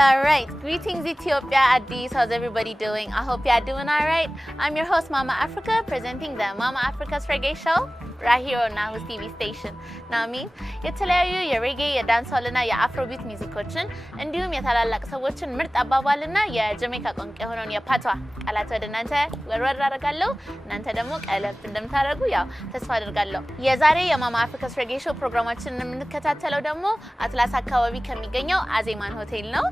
Alright. Greetings Ethiopia, Addis. How's everybody doing? I hope you're doing alright. I'm your host Mama Africa, presenting the Mama Africa's Reggae Show right here on Nahu's TV station. Now me, የተለያዩ የሬጌ የዳንስሆልና የአፍሮቢት ሙዚኮችን እንዲሁም የታላላቅ ሰዎችን ምርጥ አባባልና የጀሜካ ቋንቋ የሆነውን የፓቷ ቃላት ወደ እናንተ ወርወር አደርጋለሁ። እናንተ ደግሞ ቀለብ እንደምታደርጉ ያው ተስፋ አደርጋለሁ። የዛሬ የማማ አፍሪካስ ሬጌ ሾው ፕሮግራማችንን የምንከታተለው ደግሞ አትላስ አካባቢ ከሚገኘው አዜማን ሆቴል ነው።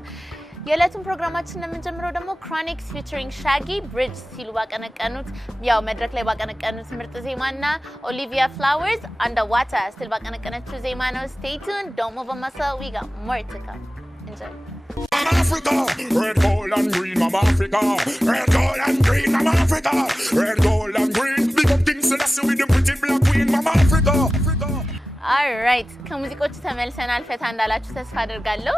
የዕለቱን ፕሮግራማችንን የምንጀምረው ደግሞ ክሮኒክስ ፊቸሪንግ ሻጊ ብሪጅ ሲሉ ባቀነቀኑት ያው መድረክ ላይ ባቀነቀኑት ምርጥ ዜማና ኦሊቪያ ፍላወርስ አንደር ዋተር ስቲል ባቀነቀነችው ዜማ ነው። Stay tuned, don't move on muscle, we got more to come. Enjoy. Mama Africa, red, gold and green, Mama Africa, red, gold and green, Mama Africa, red, gold and green, big up things Selassie with the pretty black queen, Mama Africa. Alright, ከሙዚቆቹ ተመልሰናል። ፈታ እንዳላችሁ ተስፋ አደርጋለሁ።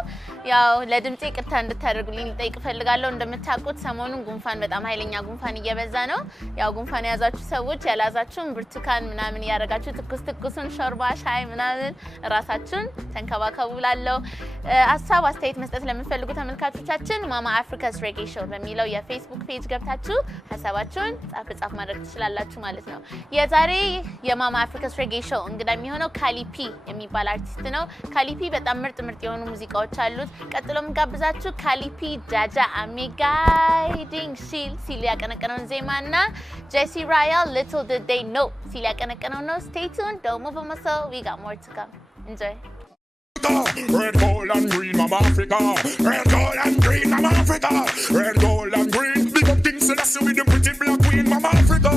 ያው ለድምጤ ይቅርታ እንድታደርጉልኝ ልጠይቅ ፈልጋለሁ። እንደምታውቁት ሰሞኑን ጉንፋን በጣም ኃይለኛ ጉንፋን እየበዛ ነው። ያው ጉንፋን የያዛችሁ ሰዎች ያላዛችሁን ብርቱካን ምናምን ያረጋችሁ ትኩሱን ሾርባ ሻይ ምናምን ራሳችሁን ተንከባከቡ ብላለሁ። ሀሳብ አስተያየት መስጠት ለምትፈልጉ ተመልካቾቻችን ማማ አፍሪካስ ሬጌ ሾው በሚለው የፌስቡክ ፔጅ ገብታችሁ ሀሳባችሁን ጻፍ ማድረግ ትችላላችሁ ማለት ነው። የዛሬ የማማ አፍሪካስ ሬጌ ሾው እንግዳ የሚሆነው ካሊ ፒ የሚባል አርቲስት ነው። ካሊ ፒ በጣም ምርጥ የሆኑ ሙዚቃዎች አሉት። ቀጥሎም ጋብዛችሁ ካሊ ፒ ጃጃ አሜጋይዲንግ ሲል ያቀነቀነውን ዜማና ጄሲ ራያል little did they know ሲል ያቀነቀነው ነው። Stay tuned, don't move on muscle, we got more to come. Enjoy. Red, gold and green, Mama Africa, red, gold and green, Mama Africa, red, gold and green, big up things Selassie with the pretty black queen, Mama Africa.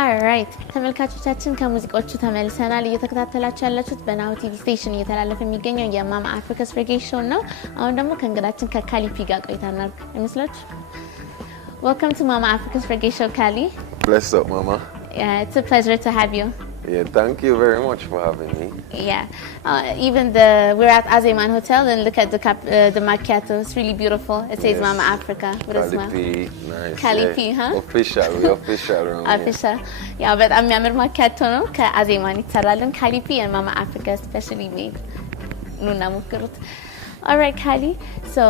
Alright, ተመልካቾቻችን ከሙዚቆቹ ተመልሰናል። እየተከታተላችሁ ያላችሁት በናሁ ቲቪ ስቴሽን እየተላለፈ የሚገኘው የማማ አፍሪካስ ሬጌ ሾው ነው። አሁን ደግሞ ከእንግዳችን ከካሊ ፒ ጋር ቆይታ እናድርግ። አይመስላችሁ? Welcome to Mama Africa's Reggae Show, Cali. Bless up, Mama. Yeah, it's a pleasure to have you. Yeah, thank you very much for having me. Yeah, we're at Azeman Hotel and look at the macchiato. It's really beautiful. It says yes. Mama Africa with a smile. Cali P, nice. Cali P, huh? Official around Official. Yeah, but I'm Yamir macchiato no. Azeman itaralan Cali P and Mama Africa specially made. Nuna mukurut. All right, Cali. So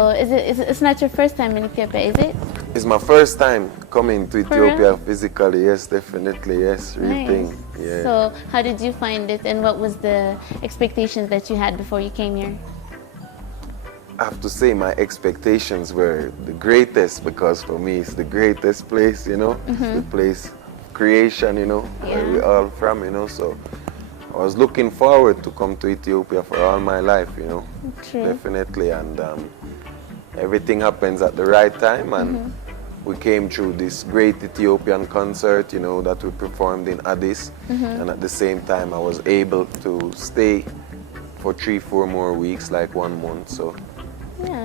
it's not your first time in Ethiopia, is it? It's my first time coming to Ethiopia physically. Yes, definitely. Yes, real nice. thing. Yeah. So how did you find it, and what was the expectations that you had before you came here? I have to say my expectations were the greatest because for me it's the greatest place, you know. Mm-hmm. It's the place of creation, you know, where we all from, you know. So I was looking forward to come to Ethiopia for all my life, you know. True. Definitely, and everything happens at the right time, and we came through this great Ethiopian concert, you know, that we performed in Addis, and at the same time I was able to stay for 3-4 more weeks, like 1 month. So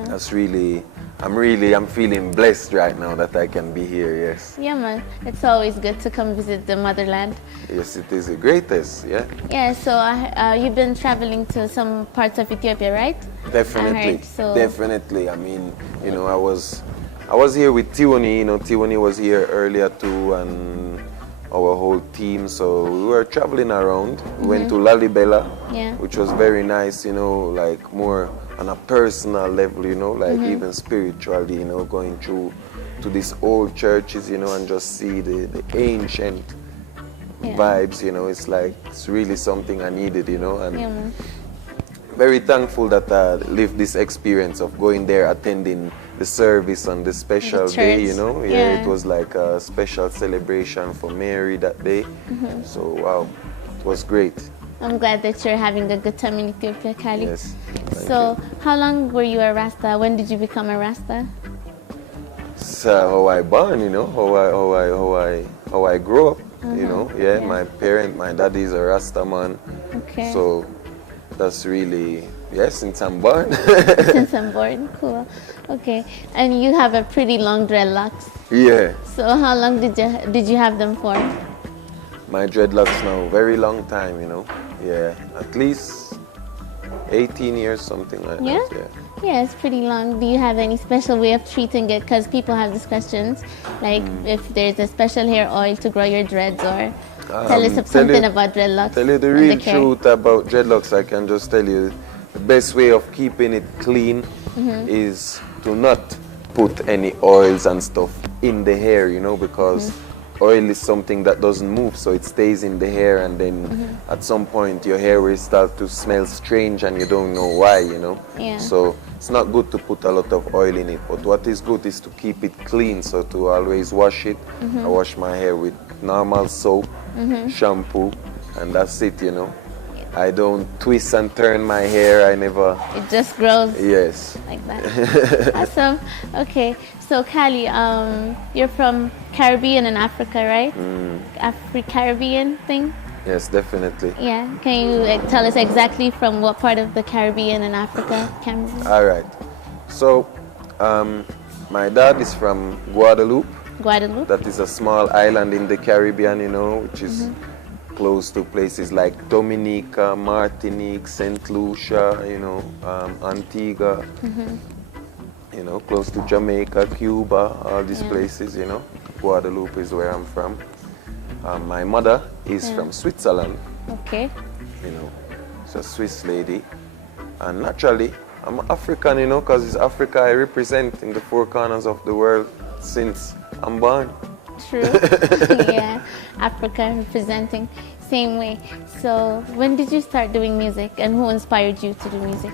that's really, I'm feeling blessed right now that I can be here. Yes. Yeah, man. It's always good to come visit the motherland. Yes, it is the greatest. Yeah. Yeah. So you've been traveling to some parts of Ethiopia, right? Definitely. Definitely. I mean, you know, I was here with Tiwani. You know, Tiwani was here earlier too, and our whole team. So we were traveling around. We went to Lalibela, which was very nice. You know, like more on a personal level, you know, like even spiritually, you know, going through to these old churches, you know, and just see the ancient vibes, you know. It's like, it's really something I needed, you know, and very thankful that I lived this experience of going there, attending the service on the special day, you know. Yeah, it was like a special celebration for Mary that day. So wow, it was great. I'm glad that you're having a good time in Ethiopia, Cali. Yes. So, how long were you a Rasta? When did you become a Rasta? So how I born, you know, how I grew up, you know. Yeah, my daddy is a Rasta man. Okay. So that's really, since I'm born. Since I'm born, cool. Okay, and you have a pretty long dreadlocks. Yeah. So how long did you have them for? My dreadlocks now, very long time, you know. Yeah, at least 18 years, something like that. Yeah, it's pretty long. Do you have any special way of treating it? Because people have these questions, like if there's a special hair oil to grow your dreads, or tell us something about dreadlocks. Tell you the real truth about dreadlocks, I can just tell you, the best way of keeping it clean is to not put any oils and stuff in the hair, you know, because oil is something that doesn't move, so it stays in the hair, and then at some point your hair will start to smell strange and you don't know why, you know. Yeah. So it's not good to put a lot of oil in it, but what is good is to keep it clean, so to always wash it. I wash my hair with normal soap, shampoo, and that's it, you know. I don't twist and turn my hair. I never. It just grows. Yes. Like that. Awesome. Okay. So Cali, you're from Caribbean and Africa, right? Afro-Caribbean thing? Yes, definitely. Yeah. Can you tell us exactly from what part of the Caribbean and Africa? Cameroon? All right. So, my dad is from Guadeloupe. Guadeloupe. That is a small island in the Caribbean, you know, which is close to places like Dominica, Martinique, St. Lucia, you know, Antigua, you know, close to Jamaica, Cuba, all these places, you know. Guadeloupe is where I'm from. My mother is from Switzerland. Okay. You know, she's a Swiss lady. And naturally, I'm African, you know, because it's Africa I represent in the four corners of the world since I'm born. True. Yeah. Africa representing. Same way. So when did you start doing music, and who inspired you to do music?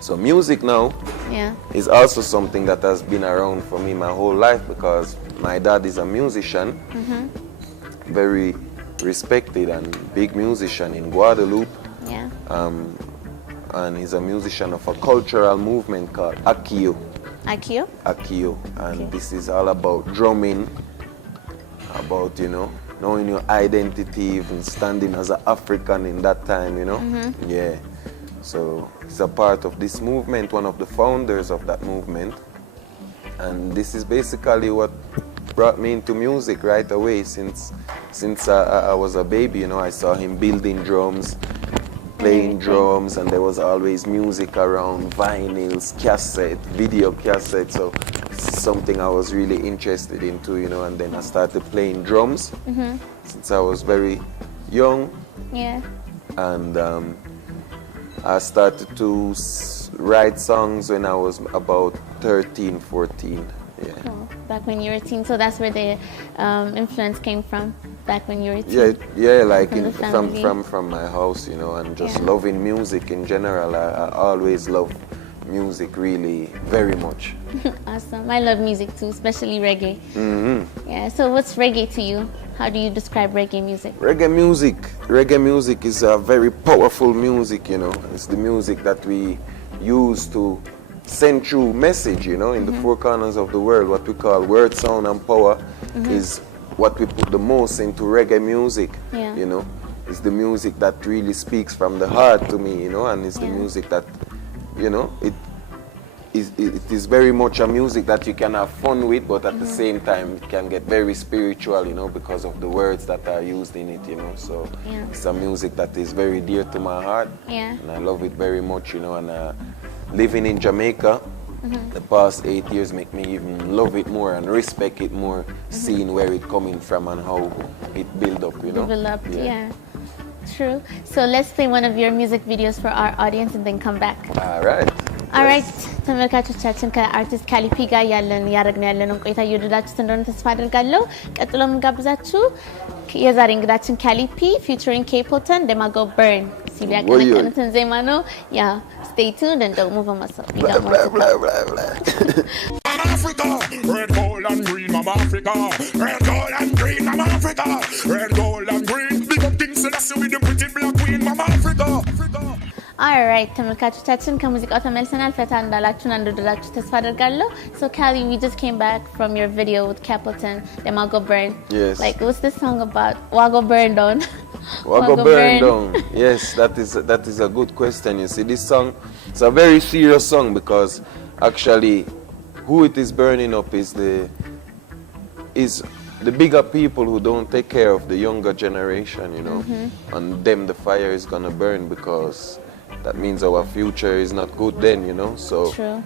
So music now Yeah. is also something that has been around for me my whole life, because my dad is a musician, very respected and big musician in Guadeloupe. Yeah. And he's a musician of a cultural movement called Akio. Akio? Akio. And Okay. this is all about drumming, about, you know, knowing your identity, even standing as an African in that time, you know. Yeah. So he's a part of this movement, one of the founders of that movement. And this is basically what brought me into music right away. Since I was a baby, you know, I saw him building drums, playing drums, and there was always music around, vinyls, cassette, video cassette. So it's something I was really interested into, you know. And then I started playing drums since I was very young. Yeah. And I started to write songs when I was about 13, 14. Yeah. Oh, back when you were a teen, so that's where the influence came from. Back when you were a teen. Yeah, like From the family. from my house, you know, and just Yeah. loving music in general. I always loved music really very much. Awesome. I love music too, especially reggae. Yeah. So what's reggae to you? How do you describe reggae music? Reggae music is a very powerful music, you know. It's the music that we use to send through message, you know, in the four corners of the world. What we call word, sound, and power is what we put the most into reggae music, Yeah. you know. It's the music that really speaks from the heart to me, you know, and it's the Yeah. music that, you know, it is very much a music that you can have fun with, but at the same time it can get very spiritual, you know, because of the words that are used in it, you know. So Yeah. it's a music that is very dear to my heart, Yeah. and I love it very much, you know. And living in Jamaica the past 8 years make me even love it more and respect it more, seeing where it coming from and how it build up, you know. Developed. Yeah. True. So let's play one of your music videos for our audience and then come back. All right. አራይት ተመልካቾቻችን ከአርቲስት ካሊ ፒ ጋር ያለነው ቆይታ እየወደዳችሁት እንደሆነ ተስፋ አድርጋለሁ። ቀጥሎ የምንጋብዛችሁ የዛሬ እንግዳችን ካሊ ፒ ፊቸሪንግ ኬፖተን ደማጎ በርን ሲል ያቀነቀኑትን ዜማ ነው። ያ stay tuned and don't move on myself. Blah, blah, blah, blah, blah. Africa, red, gold and green, Mama Africa. Red, gold and green, Mama Africa. Red, gold and green, big up things that with the pretty black queen, Mama Africa. Alright, ተመልካቾቻችን ከሙዚቃው ተመልሰናል። ፈታ እንዳላችሁና እንደወደዳችሁ ተስፋ አደርጋለሁ. So Cali, we just came back from your video with Capleton, Demago Burn. Yes. Like, what's this song about? Wago Burn Down. Wago burn down. Yes, that is a good question. You see, this song, it's a very serious song, because actually who it is burning up is the bigger people who don't take care of the younger generation, you know. And them the fire is gonna burn, because that means our future is not good then, you know. So True.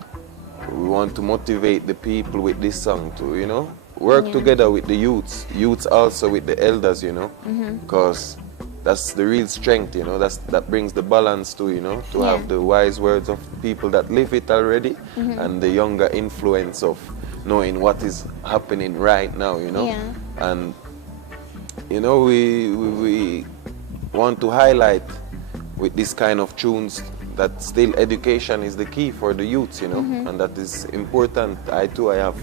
we want to motivate the people with this song to, you know, work together with the youths also with the elders, you know, because that's the real strength, you know. That brings the balance to, you know, to have the wise words of people that live it already, and the younger influence of knowing what is happening right now, you know. And you know, we want to highlight with this kind of tunes that still education is the key for the youths, you know, and that is important. I have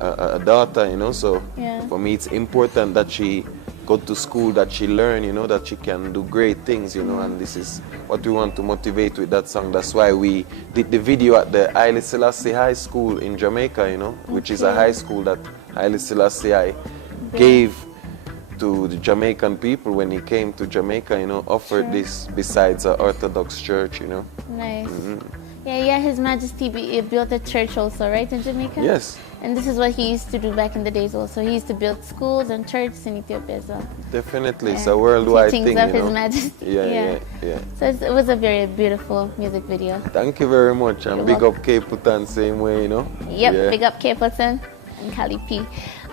a daughter, you know, so for me it's important that she go to school, that she learn, you know, that she can do great things, you know, and this is what we want to motivate with that song. That's why we did the video at the Haile Selassie High School in Jamaica, you know, which is a high school that Haile Selassie gave to the Jamaican people when he came to Jamaica, you know, offered this besides an Orthodox church, you know. Nice. Yeah, His Majesty built a church also, right, in Jamaica? Yes. And this is what he used to do back in the days also. He used to build schools and churches in Ethiopia as well. Definitely, it's a worldwide thing, Teachings of you know. His Majesty. Yeah. So it was a very beautiful music video. Thank you very much, and big up Cape Town same way, you know. Yep, big up Cape Town and Cali P.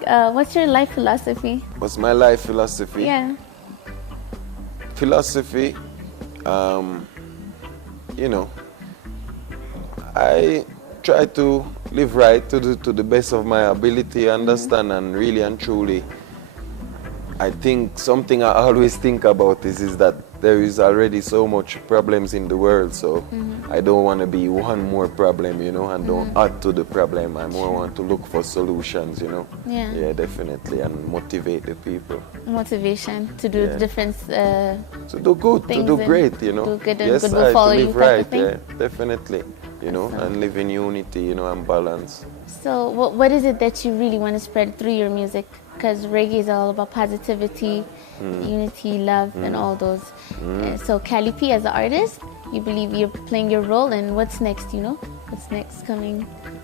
What's your life philosophy? What's my life philosophy? Yeah. Philosophy, you know, I try to live right to the best of my ability, understand, and really and truly, I think something I always think about is that there is already so much problems in the world, so I don't want to be one more problem, you know, and don't add to the problem. I more want to look for solutions, you know. Yeah, definitely, and motivate the people. Motivation to do different to do good, to do great, you know. Do good and yes, good will follow to you. live right, yeah, definitely, you know, and live in unity, you know, and balance. So what is it that you really want to spread through your music? Because reggae is all about positivity, unity, love, and all those. So Cali P, as an artist, you believe you're playing your role, and what's next, you know? What's next coming?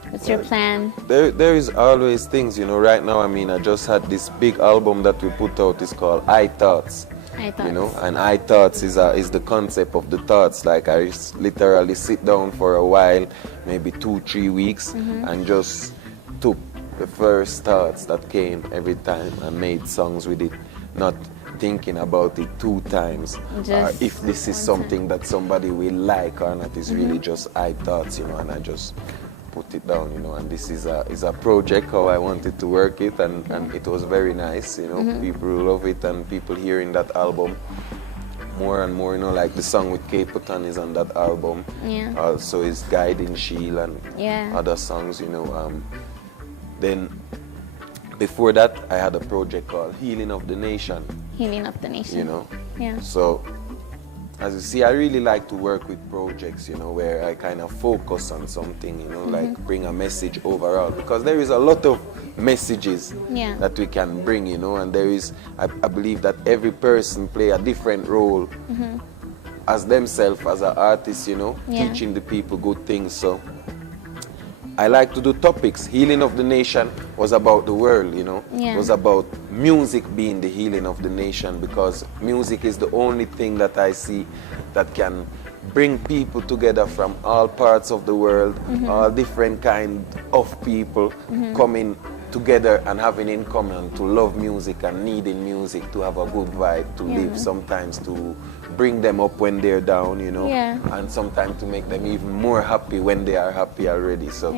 What's your plan? There is always things, you know. Right now, I mean, I just had this big album that we put out. It's called I Thoughts. You know, and I Thoughts is the concept of the thoughts. Like I literally sit down for a while, maybe 2-3 weeks, and just took the first thoughts that came every time and made songs with it, not thinking about it 2 times, or if this is something that somebody will like or not. It's really just I Thoughts, you know, and I just put it down, you know. And this is a project how I wanted to work it, and it was very nice, you know. People love it, and people hearing that album more and more, you know, like the song with Cape Town is on that album. Also is Guiding Shield and other songs, you know. Then before that, I had a project called Healing of the Nation. Healing of the Nation. You know? Yeah. So, as you see, I really like to work with projects, you know, where I kind of focus on something, you know, like bring a message overall. Because there is a lot of messages that we can bring, you know, and there is, I believe that every person play a different role as themselves, as an artist, you know, teaching the people good things. So, I like to do topics. Healing of the Nation was about the world, you know. It was about music being the healing of the nation, because music is the only thing that I see that can bring people together from all parts of the world, all different kind of people coming together and having in common to love music and needing music to have a good vibe, to live, sometimes to bring them up when they're down, you know, and sometimes to make them even more happy when they are happy already. So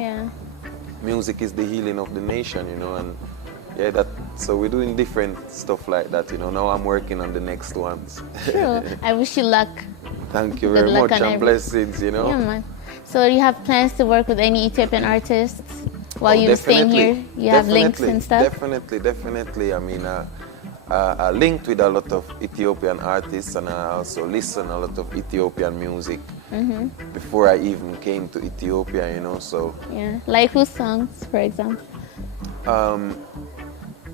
music is the healing of the nation, you know, and so we're doing different stuff like that, you know. Now I'm working on the next ones. True. I wish you luck. Thank you very much, and blessings, you know. Yeah, man. So you have plans to work with any Ethiopian artists while you're staying here? You have links and stuff? Definitely. I mean, I linked with a lot of Ethiopian artists, and I also listen a lot of Ethiopian music before I even came to Ethiopia, you know. So like whose songs, for example?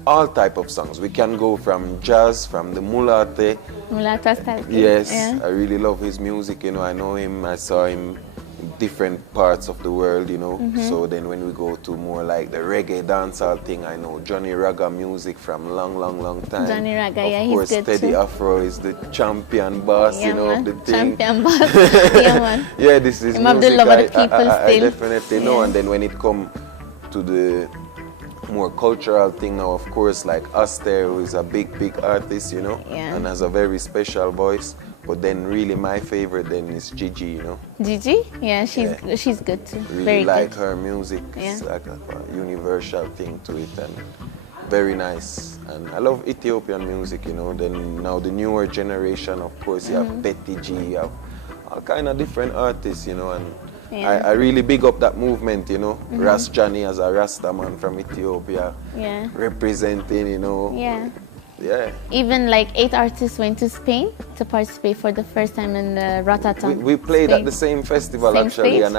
All type of songs. We can go from jazz, from the Mulate. Mulata style. Yes, I really love his music, you know. I know him, I saw him in different parts of the world, you know. So then when we go to more like the reggae dancehall thing, I know Johnny Raga music from long time. Johnny Raga, of he's course, good Teddy too. Afro is the champion boss, you know, of the thing. Champion boss. Yeah, man. Yeah, this is I'm music the love of the people I still. definitely know. And then when it come to the more cultural thing now, of course, like Aster, who is a big artist, you know, Yeah. and has a very special voice. But then really my favorite then is Gigi, you know. Gigi? Yeah, she's good too. Really Very like good. her music. Yeah. It's like a universal thing to it, and very nice. And I love Ethiopian music, you know. Then now the newer generation, of course, you have Betty G, you have all kind of different artists, you know, and Yeah. I really big up that movement, you know. Ras Johnny as a Rasta man from Ethiopia, Yeah. representing, you know. Yeah. Yeah. Even like 8 artists went to Spain to participate for the first time in the Ratata. We played Spain. at the same festival Same actually, stage? and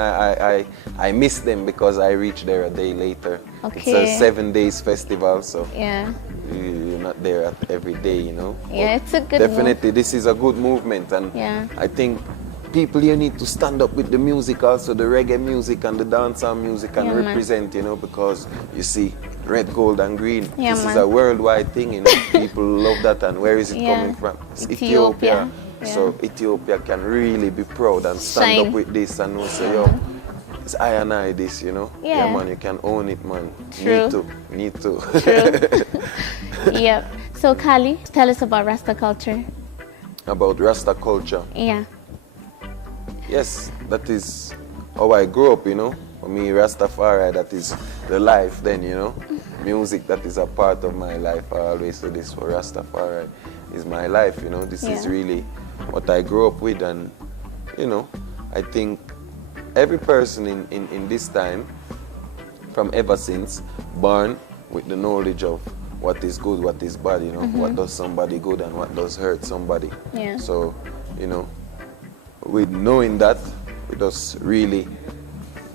I missed them because I reached there a day later. It's Okay. a 7 days festival, so Yeah. you're not there every day, you know. Yeah, it's a good Definitely, this is a good movement, and Yeah. I think people here need to stand up with the music, also the reggae music and the dancehall music, and Yeah, man. represent, you know, because you see, red, gold, and green. Yeah, this is man. a worldwide thing, you know. People love that, and where is it Yeah. coming from? It's Ethiopia. Yeah. So Ethiopia can really be proud and stand Shine. up with this and know, say, yo, it's I and I this, you know. Yeah. Man, you can own it, man. True. Need to. True. Yep. So Cali, tell us about Rasta culture. About Rasta culture. Yeah. Yes, that is how I grew up, you know. For me, Rastafari, that is the life then, you know. Music, that is a part of my life. I always say this, for Rastafari is my life, you know. This is Yeah. really what I grew up with, and, you know, I think every person in this time, from ever since, born with the knowledge of what is good, what is bad, you know, what does somebody good and what does hurt somebody. Yeah. So, you know, with knowing that, we just really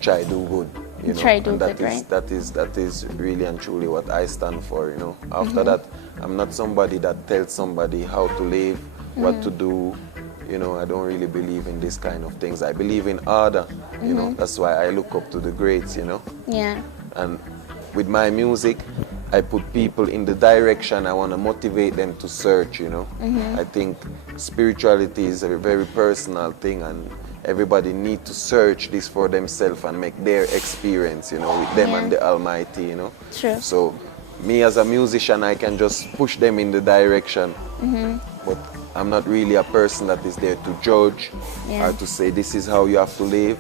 try do good, you know. Try do and good, right? that is really and truly what I stand for, you know. After that, I'm not somebody that tells somebody how to live, what to do. You know, I don't really believe in this kind of things. I believe in order, you know. That's why I look up to the greats, you know. Yeah. And with my music, I put people in the direction I want to motivate them to search, you know. I think spirituality is a very personal thing, and everybody need to search this for themselves and make their experience, you know, with them and the Almighty, you know. True. So me as a musician, I can just push them in the direction, but I'm not really a person that is there to judge or to say this is how you have to live.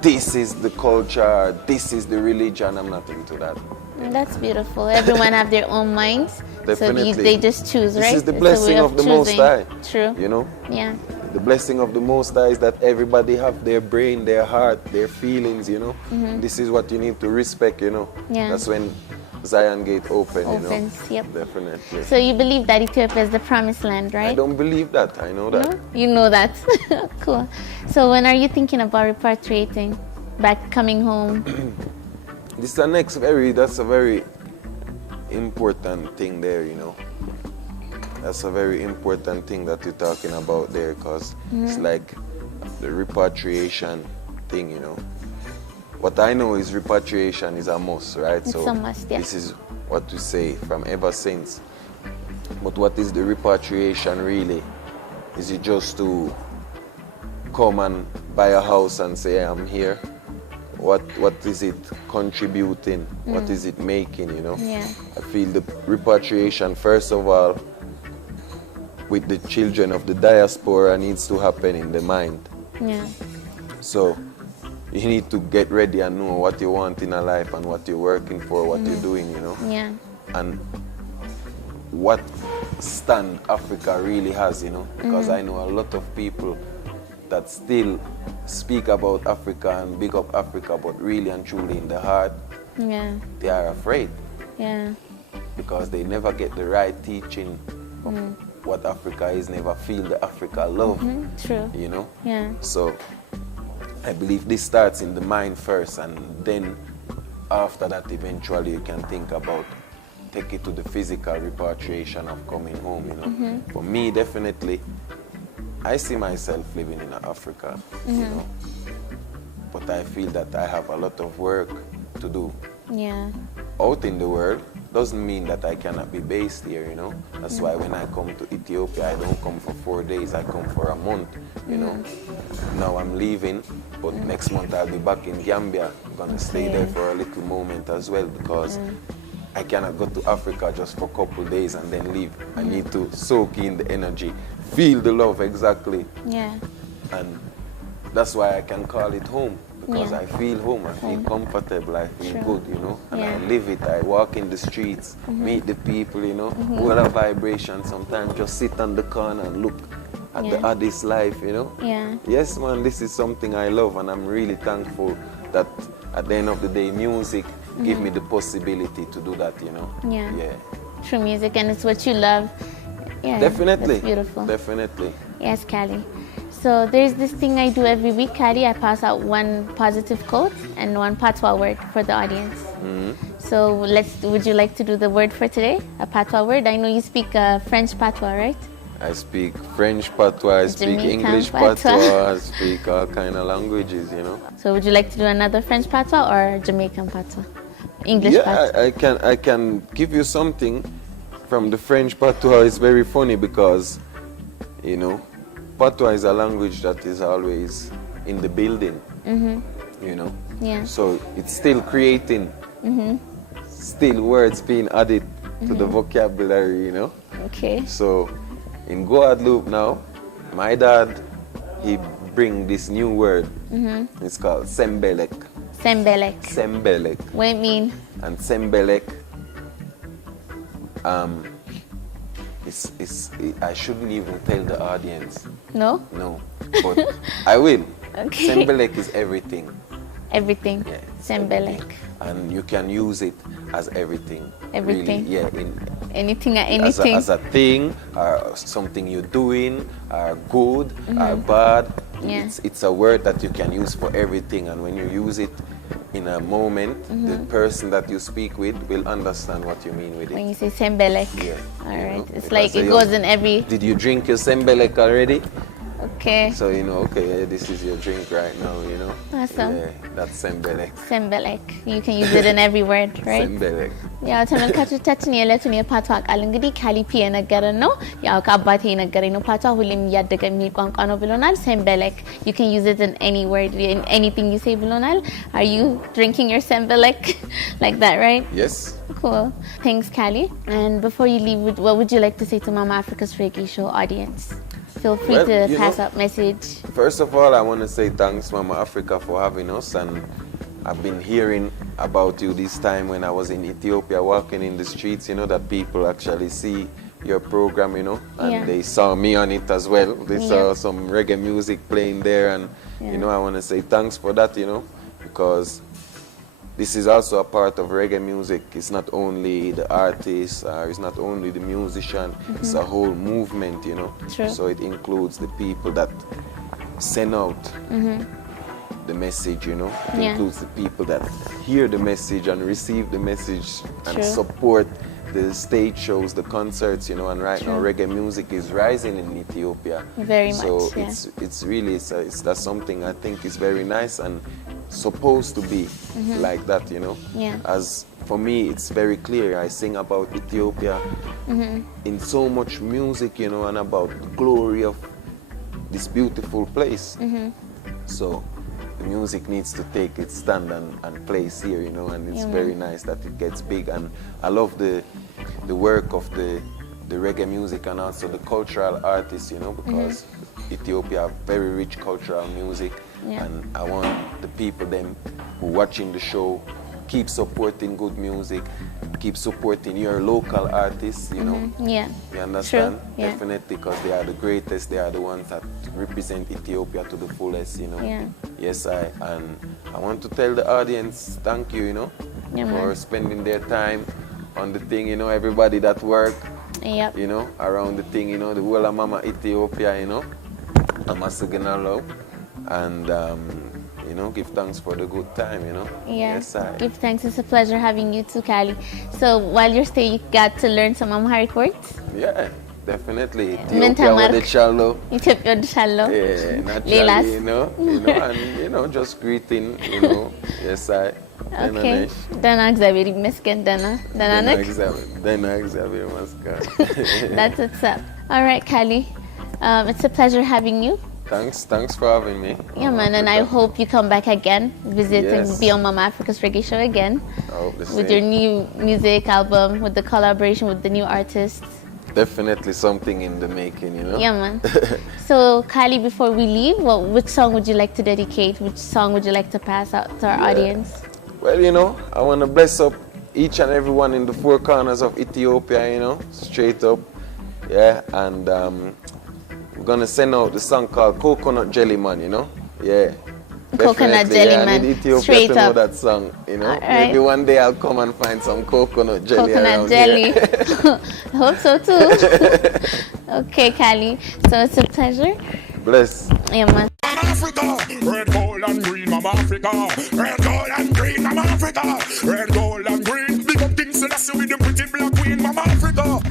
This is the culture, this is the religion. I'm not into that. That's beautiful. Everyone have their own minds. Definitely. So they just choose, right? This is the It's a blessing way of the Most choosing. High. True. You know? Yeah. The blessing of the Most High is that everybody have their brain, their heart, their feelings, you know? This is what you need to respect, you know? Yeah. That's when Zion Gate open, you know? Opens, yep. Definitely. So you believe that Ethiopia is the promised land, right? I don't believe that. I know that. No? You know that. Cool. So when are you thinking about repatriating? Back, coming home? This is that's a very important thing there, you know. That's a very important thing that you're talking about there, because it's like the repatriation thing, you know. What I know is repatriation is a must, right? It's a must, yeah. This is what we say from ever since. But what is the repatriation really? Is it just to come and buy a house and say I'm here? What is it contributing? What is it making, you know? Yeah. I feel the repatriation, first of all, with the children of the diaspora, needs to happen in the mind. Yeah. So you need to get ready and know what you want in a life and what you're working for, what you're doing, you know? Yeah. And what stand Africa really has, you know? Because I know a lot of people that still speak about Africa and big up Africa, but really and truly in the heart, Yeah. they are afraid Yeah. because they never get the right teaching of what Africa is, never feel the Africa love, True. you know? Yeah. So I believe this starts in the mind first, and then after that eventually you can think about take it to the physical repatriation of coming home, you know? For me, definitely, I see myself living in Africa, you know, but I feel that I have a lot of work to do Yeah. out in the world. Doesn't mean that I cannot be based here, you know. That's why when I come to Ethiopia, I don't come for 4 days, I come for a month, you know. Now I'm leaving, but next month I'll be back in Gambia. I'm gonna stay there for a little moment as well, because I cannot go to Africa just for a couple of days and then leave. I need to soak in the energy, feel the love exactly. Yeah. And that's why I can call it home, because Yeah. I feel home, I feel comfortable, I feel True. good, you know, and Yeah. I live it. I walk in the streets, meet the people, you know, what a vibration. Sometimes just sit on the corner and look at the Yeah. artist's life, you know. Yeah. Yes, man, this is something I love, and I'm really thankful that at the end of the day, music give me the possibility to do that, you know. Yeah. Yeah. True music, and it's what you love. Yeah. Definitely. That's beautiful. Definitely. Yes, Cali. So there's this thing I do every week, Cali. I pass out one positive quote and one patois word for the audience. So would you like to do the word for today? A patois word? I know you speak French patois, right? I speak French patois, I speak Jamaican English patois. patois, I speak all kind of languages, you know. So would you like to do another French patois or Jamaican patois? English Yeah, patois? I can give you something from the French patois. It's very funny because, you know, patois is a language that is always in the building, you know. Yeah. So it's still creating, still words being added to the vocabulary, you know. Okay. So in Guadeloupe now, my dad, he bring this new word. It's called sembelek. Sembelek. Sembelek. What it mean? And sembelek, I shouldn't even tell the audience. No? No, but I will. Okay. Sembelek is everything. Everything. Yeah, it's Sembelek. everything. And you can use it as everything. Everything. Really, yeah, Anything at as anything. a thing, or something you're doing, or good, or bad. Yeah. It's a word that you can use for everything, and when you use it in a moment, the person that you speak with will understand what you mean with When it. you say sembelek. Yeah. All you right. know, It's if like I say, it goes in every. Did you drink your sembelek already? Okay. So you know, okay, this is your drink right now, you know. Awesome. Yeah, that's sembelek. Sembelek. You can use it in every word, right? Sembelek. ያው ተመልካቾቻችን የዕለቱን የፓቷ ቃል እንግዲህ ካሊፒ የነገረን ነው። ያው ከአባቴ የነገረኝ ነው። ፓቷ ሁሌም እያደገ የሚሄድ ቋንቋ ነው ብሎናል። sembelek. You can use it in any word, in anything you say ብሎናል. Are you drinking your sembelek like that, right? Yes. Cool. Thanks, Cali. And before you leave, what would you like to say to Mama Africa's Reggae Show audience? Feel free Well, to you pass know, out message. First of all, I want to say thanks, Mama Africa, for having us. And I've been hearing about you this time when I was in Ethiopia, walking in the streets, you know, that people actually see your program, you know, and Yeah. they saw me on it as well. They Yeah. saw some reggae music playing there, and, Yeah. you know, I want to say thanks for that, you know, because this is also a part of reggae music. It's not only the artist, it's not only the musician, it's a whole movement, you know. True. So it includes the people that send out the message, you know. It Yeah. includes the people that hear the message and receive the message and True. support the stage shows, the concerts, you know. And right now, True. reggae music is rising in Ethiopia. Very so much, yeah. it's really that's something I think is very nice and supposed to be like that, you know. Yeah. As for me, it's very clear. I sing about Ethiopia in so much music, you know, and about the glory of this beautiful place. So the music needs to take its stand and place here, you know, and it's Yeah, very nice that it gets big. And I love the work of the reggae music and also the cultural artists, you know, because Ethiopia have very rich cultural music. Yeah. And I want the people them who watching the show keep supporting good music, keep supporting your local artists, you know. Yeah. You understand? True. Yeah. Definitely, because they are the greatest. They are the ones that represent Ethiopia to the fullest, you know. Yeah. Yes, and I want to tell the audience, thank you, you know, Yeah, for man. spending their time on the thing, you know, everybody that work, Yep. you know, around the thing, you know, the whole of Mama Ethiopia, you know. I'm a signal and you know, give thanks for the good time, you know. Yeah. Yes, I. Give thanks. It's a pleasure having you too, Cali. So while you're staying, you got to learn some Amharic words? Yeah, definitely. ምን Ethiopia with the ተማርክ? shallow. ኢትዮጵያ ወድሻለሁ። Yeah, naturally, ሌላስ? you know, and just greeting, you know. Yes, I. ኦኬ ደህና እግዚአብሔር ይመስገን ደህና ነህ? Then Xavier Mascar. That's what's up. All right, Cali. It's a pleasure having you. Thanks for having me. Yeah, man, and I hope you come back again, visit and be on Mama Africa's Reggae Show again. I hope the with same. your new music album, with the collaboration with the new artists. Definitely something in the making, you know? Yeah, man. So, Cali, before we leave, which song would you like to dedicate? Which song would you like to pass out to our audience? Well, you know, I want to bless up each and everyone in the four corners of Ethiopia, you know, straight up. Yeah, and we're going to send out the song called Coconut Jelly Man, you know? Yeah. Coconut Jelly I Man. need Ethiopia Straight to know up. that song, you know? All right. Maybe one day I'll come and find some coconut jelly Coconut around jelly. here. I hope so too. Okay, Cali. So it's a pleasure. Bless. Yeah, man. Mama Africa, red, gold and green, Mama Africa, red, gold and green, Mama Africa, red, gold and green. Big up things so that's with the pretty black queen, Mama Africa.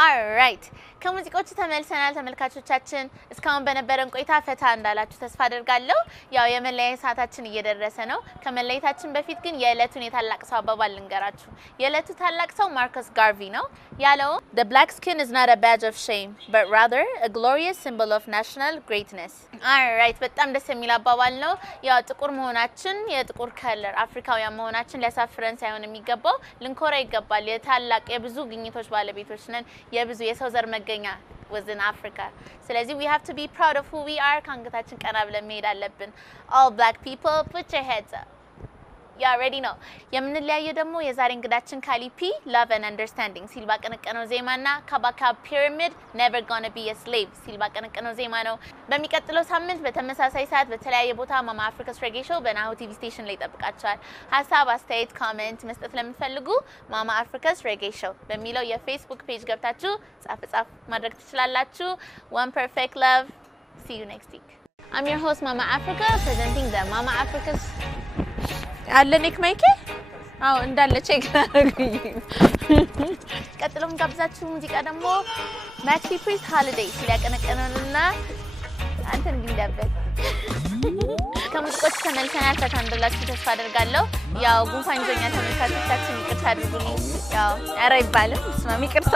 Alright, ከሙዚቆቹ ተመልሰናል ተመልካቾቻችን። እስካሁን በነበረን ቆይታ ፈታ እንዳላችሁ ተስፋ አደርጋለሁ። ያው የመለያየት ሰዓታችን እየደረሰ ነው። ከመለያየታችን በፊት ግን የዕለቱን የታላቅ ሰው አባባል ልንገራችሁ። የዕለቱ ታላቅ ሰው ማርከስ ጋርቪ ነው። ያለው The black skin is not a badge of shame, but rather a glorious symbol of national greatness. Alright, በጣም ደስ የሚል አባባል ነው። ያው ጥቁር መሆናችን የጥቁር ከለር አፍሪካውያን መሆናችን ሊያሳፍረን ሳይሆን የሚገባው ልንኮራ ይገባል። የታላቅ የብዙ ግኝቶች ባለቤቶች ነን። የብዙ የሰው ዘር መገኛ was in Africa. ስለዚህ we have to be proud of who we are. ካንገታችን ቀና ብለን መሄድ አለብን. All black people, put your heads up. You already know. የምንለያየው ደግሞ የዛሬ እንግዳችን ካሊ ፒ love and understanding ሲል ባቀነቀነው ዜማና ካባካ ፒራሚድ never gonna be a slave ሲል ባቀነቀነው ዜማ ነው። በሚቀጥለው ሳምንት በተመሳሳይ ሰዓት በተለያየ ቦታ ማማ አፍሪካስ ሬጌ ሾው በናሁ ቲቪ ስቴሽን ላይ ይጠብቃችኋል። ሐሳብ፣ አስተያየት፣ ኮሜንት መስጠት ለምትፈልጉ ማማ አፍሪካስ ሬጌ ሾው በሚለው የፌስቡክ ፔጅ ገብታችሁ ጻፍ ማድረግ ትችላላችሁ። One perfect love. See you next week. I'm your host Mama Africa, presenting the Mama Africa's አለኔክ ማይኬ አው እንዳለ ቼክ አድርጉኝ። ቀጥሎም ጋብዛችሁ ሙዚቃ ደግሞ ማክሲ ፕሪንስ ሃሊዴይ ሲያቀነቀነውና አንተን ግንዳበት ከሙዚቆች ተመልሰናል። ፈታ እንዳላችሁ ተስፋ አደርጋለሁ። ያው ጉንፋን ይዞኛ ተመልካቾቻችን ይቅርታ አድርጉልኝ። ያው ኧረ አይባልም ስማም ይቅርታ